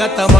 gata.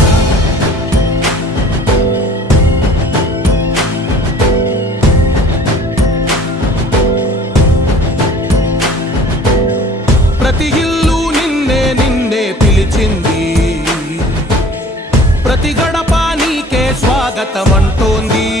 You.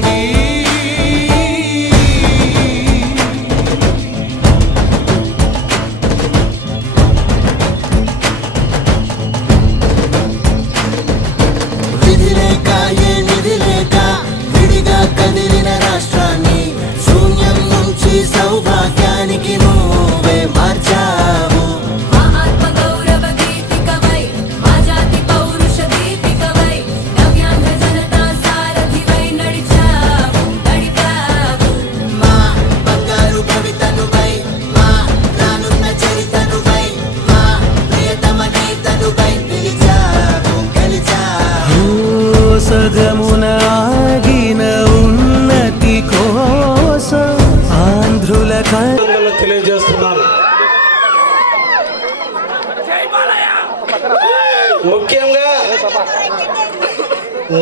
ముఖ్యంగా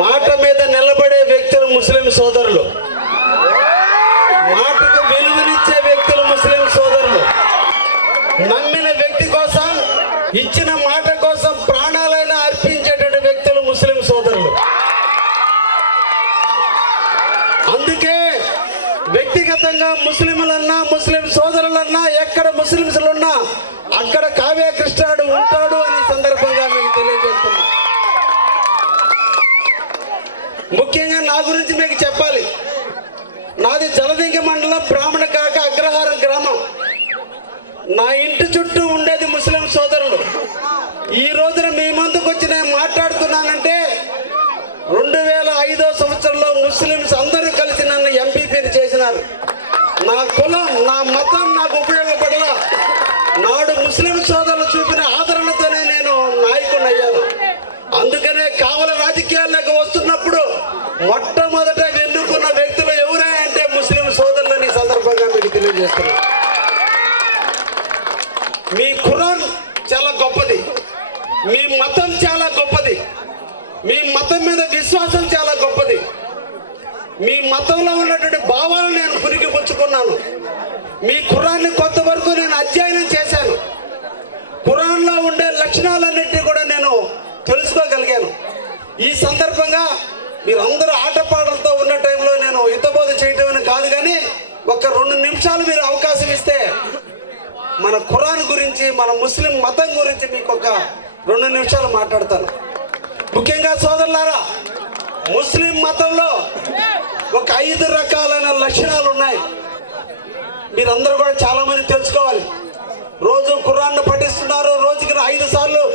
మాట మీద నిలబడే వ్యక్తులు ముస్లిం సోదరులు. మాటకు విలువనిచ్చే వ్యక్తులు ముస్లిం సోదరులు. నమ్మిన వ్యక్తి కోసం ఇచ్చిన మాట కోసం ప్రాణాలైనా అర్పించేటువంటి వ్యక్తులు ముస్లిం సోదరులు. అందుకే వ్యక్తిగతంగా ముస్లింలన్నా ముస్లిం సోదరులన్నా ఎక్కడ ముస్లింస్లున్నా అక్కడ కావ్య కృష్ణాడు ఉంటాడు అనే సందర్భంగా మీకు తెలియజేస్తున్నా ముఖ్యంగా నా గురించి మీకు చెప్పాలి. నాది జలదింగ మండలం బ్రాహ్మణ కాక అగ్రహారం గ్రామం. నా ఇంటి చుట్టూ ఉండేది ముస్లిం సోదరులు. ఈ రోజున మీ ముందుకు వచ్చి నేను మాట్లాడుతున్నానంటే రెండు వేల ఐదో సంవత్సరంలో ముస్లిమ్స్ అందరూ కలిసి నన్ను ఎంపీపీని చేసినారు. నా కులం నా మతం నాకు ఉపయోగం మొట్టమొదట ఎన్నుకున్న వ్యక్తులు ఎవరే అంటే ముస్లిం సోదరులని సందర్భంగా మీకు తెలియజేస్తున్నారు మీ కురాన్ చాలా గొప్పది. మీ మతం చాలా గొప్పది. మీ మతం మీద విశ్వాసం చాలా గొప్పది. మీ మతంలో ఉన్నటువంటి భావాలను నేను పురిగిపుచ్చుకున్నాను మీ కురాన్ని కొంతవరకు నేను అధ్యయనం చేశాను. కురాన్లో ఉండే లక్షణాలన్నింటినీ కూడా నేను తెలుసుకోగలిగాను. ఈ సందర్భంగా మీరందరూ ఆటపాటలతో ఉన్న టైంలో నేను హితబోధ చేయటం అని కాదు కానీ ఒక రెండు నిమిషాలు మీరు అవకాశం ఇస్తే మన ఖురాన్ గురించి మన ముస్లిం మతం గురించి మీకు ఒక రెండు నిమిషాలు మాట్లాడతాను. ముఖ్యంగా సోదరులారా ముస్లిం మతంలో ఒక ఐదు రకాలైన లక్షణాలు ఉన్నాయి. మీరందరూ కూడా చాలా మంది తెలుసుకోవాలి. రోజు ఖురాన్ను పఠిస్తున్నారు రోజుకి ఐదు సార్లు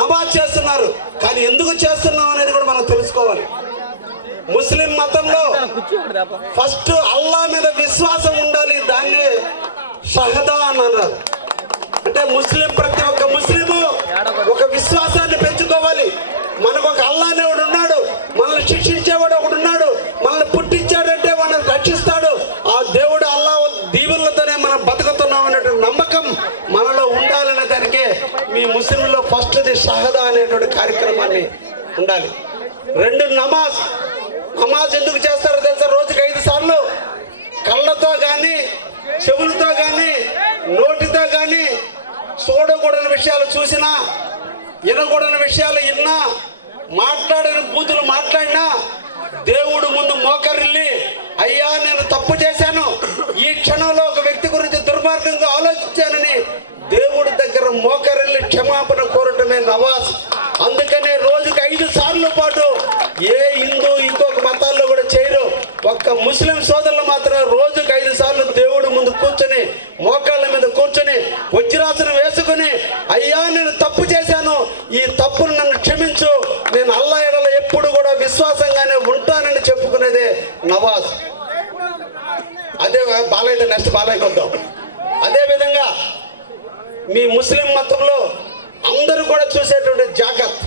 నమాజ్ చేస్తున్నారు. కానీ ఎందుకు చేస్తున్నాం అనేది కూడా మనం తెలుసుకోవాలి. ముస్లిం మతంలో ఫస్ట్ అల్లా మీద విశ్వాసం ఉండాలి దాన్ని షహదా అని అన్నారు. అంటే ముస్లిం ప్రతి ఒక్క ముస్లిము ఒక విశ్వాసాన్ని పెంచుకోవాలి. మనకు ఒక అల్లా అనేవాడు ఉన్నాడు మనల్ని శిక్షించేవాడు ఒకడు ఉన్నాడు మనల్ని పుట్టించాడంటే మనల్ని రక్షిస్తాడు. ఆ దేవుడు అల్లా దీవులతోనే మనం బతుకుతున్నాం అనేటువంటి నమ్మకం మనలో ఉండాలనే దానికే మీ ముస్లింలో ఫస్ట్ది షహదా అనేటువంటి కార్యక్రమాన్ని ఉండాలి. రెండు నమాజ్. నమాజ్ ఎందుకు చేస్తారో తెలుసా? రోజుకి ఐదు సార్లు. కళ్ళతో కానీ చెవులతో కానీ నోటితో కానీ చూడకూడని విషయాలు చూసినా వినకూడని విషయాలు విన్నా మాట్లాడని బూతులు మాట్లాడినా దేవుడు ముందు మోకరిల్లి అయ్యా నేను తప్పు చేశాను. ఈ క్షణంలో ఒక వ్యక్తి గురించి దుర్మార్గంగా ఆలోచించానని దేవుడి దగ్గర మోకరిల్లి క్షమాపణ కోరటమే నవాజ్. అందుకనే రోజుకి ఐదు సార్లు పాటు ఏ హిందూ ఇంకొక మతాల్లో కూడా చేయరు. ఒక్క ముస్లిం సోదరులు మాత్రం రోజుకి ఐదు సార్లు దేవుడు ముందు కూర్చొని మోకాళ్ళ మీద కూర్చొని వజ్రాసనం వేసుకుని అయ్యా నేను తప్పు చేశాను. ఈ తప్పును నన్ను క్షమించు. నేను అల్లా ఎడల ఎప్పుడు కూడా విశ్వాసంగానే ఉంటానని చెప్పుకునేదే నవాజ్. అదే బాలయ్య నెక్స్ట్ బాలయ్య కొద్దాం. అదే విధంగా మీ ముస్లిం మతంలో అందరూ కూడా చూసేటువంటి జాగ్రత్త.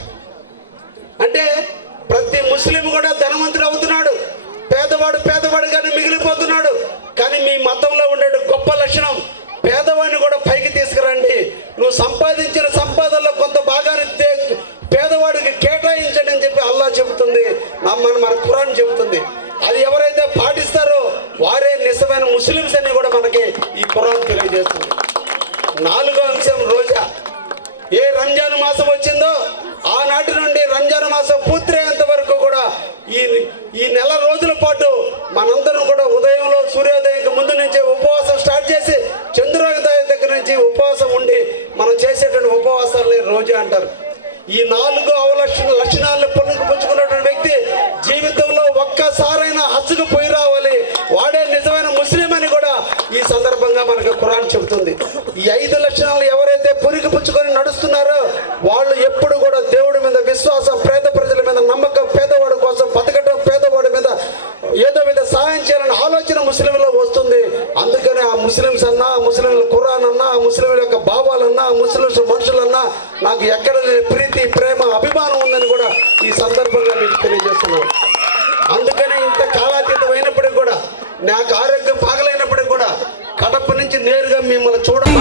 అంటే ప్రతి ముస్లిం కూడా ధనవంతుడు అవుతున్నాడు. పేదవాడు పేదవాడుగానే మిగిలిపోతున్నాడు. కానీ మీ మతంలో ఉండే గొప్ప లక్షణం పేదవాడిని కూడా పైకి తీసుకురండి. నువ్వు సంపాదించిన సంపాదనలో కొంత భాగాన్ని తే- పేదవాడికి కేటాయించండి అని చెప్పి అల్లా చెబుతుంది మన మన ఖురాన్ చెబుతుంది అది ఎవరైతే పాటిస్తారో వారే నిజమైన ముస్లిమ్స్ అని కూడా మనకి ఈ ఖురాన్ తెలియజేస్తుంది నాలుగో అంశం రోజా ఏ రంజాన్ మాసం వచ్చిందో ఆనాటి నుండి రంజాన్ మాసం పూర్తయ్యేంత వరకు కూడా ఈ ఈ నెల రోజుల పాటు మనందరం కూడా ఉదయంలో సూర్యోదయంకి ముందు నుంచి ఉపవాసం స్టార్ట్ చేసి చంద్రోదయం దగ్గర నుంచి ఉపవాసం ఉండి మనం చేసేటువంటి ఉపవాసాలని రోజా అంటారు ఈ నాలుగు అవలక్షణ లక్షణాలను పొందుకు వ్యక్తి జీవితంలో ఒక్కసారైనా హస్సుకు పోయి రావాలి. వాడే నిజమైన ముస్లిం అని కూడా ఈ సందర్భంగా మనకు ఖురాన్ చెబుతుంది. ఈ ఐదు లక్షణాలు ఎవరైతే పురికి పుచ్చుకొని నడుస్తున్నారో వాళ్ళు ఎప్పుడు కూడా దేవుడి మీద విశ్వాసం పేద ప్రజల మీద నమ్మకం పేదవాడి కోసం బతకటం పేదవాడి మీద ఏదో విధ సహాయం చేయాలని ఆలోచన ముస్లింలో వస్తుంది. అందుకనే ఆ ముస్లిమ్స్ అన్నా ముస్లింల ఖురాన్ అన్నా ముస్లింల యొక్క భావాలన్నా ముస్లిమ్స్ మనుషులన్నా నాకు ఎక్కడ మీకు తెలియజేస్తున్నాను అందుకనే ఇంత కాలాతీతం కూడా నాకు ఆరోగ్యం బాగలేనప్పటికీ కూడా కడప నుంచి నేరుగా మిమ్మల్ని చూడాలి